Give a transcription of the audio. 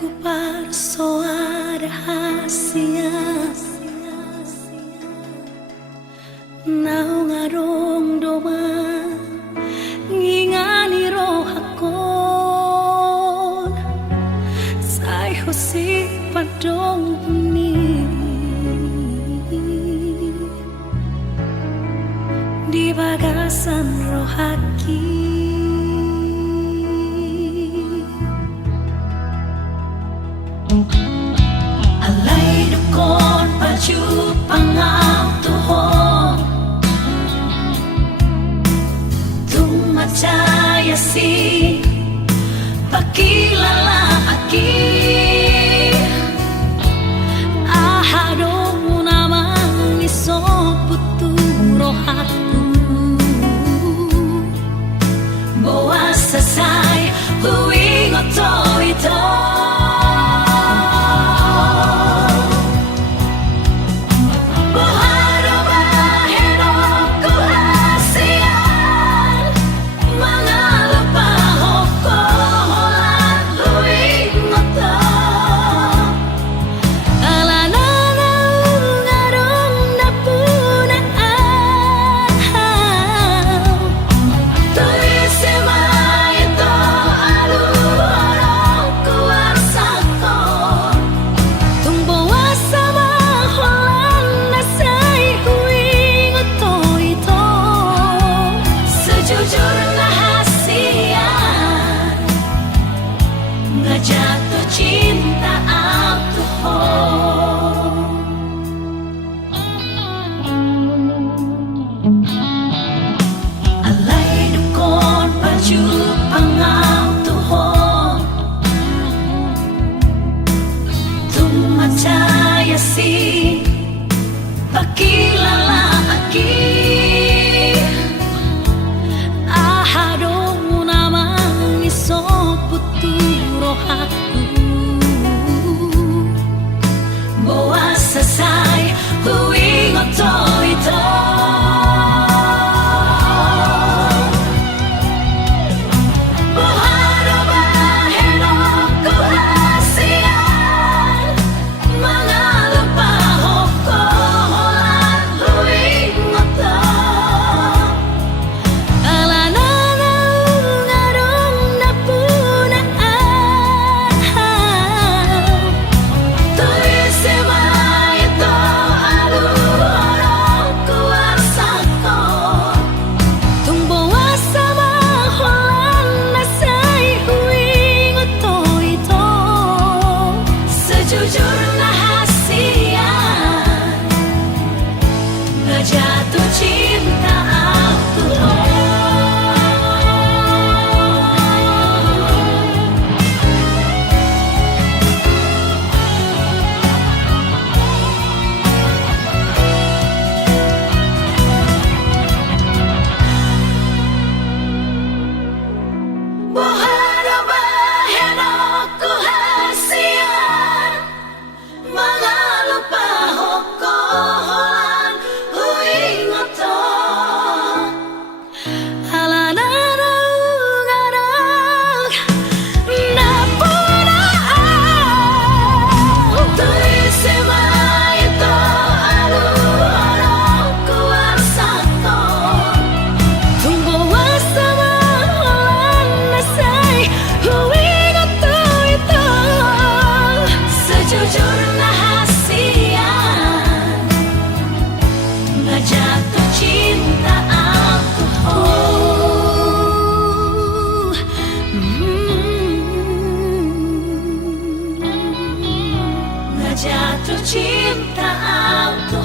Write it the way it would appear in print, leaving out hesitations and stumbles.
ku persoa rahasia nau ngarong doma ngingani roh hakon sai hosi padong ni di bagasan roh haki. Alay dukon paju pangau tuhon tung macaya si pakilala aki ahadong namang isong puturo aku bawa sasay huwing oto-ito. Jatuh cinta aku alay dukon paju pangau tuhon tung macaya si pakilala aki ahadong namang isong puturo aku bawa sasay huwing oto-ito. Jatuh cinta aku jatuh cinta aku jatuh cinta aku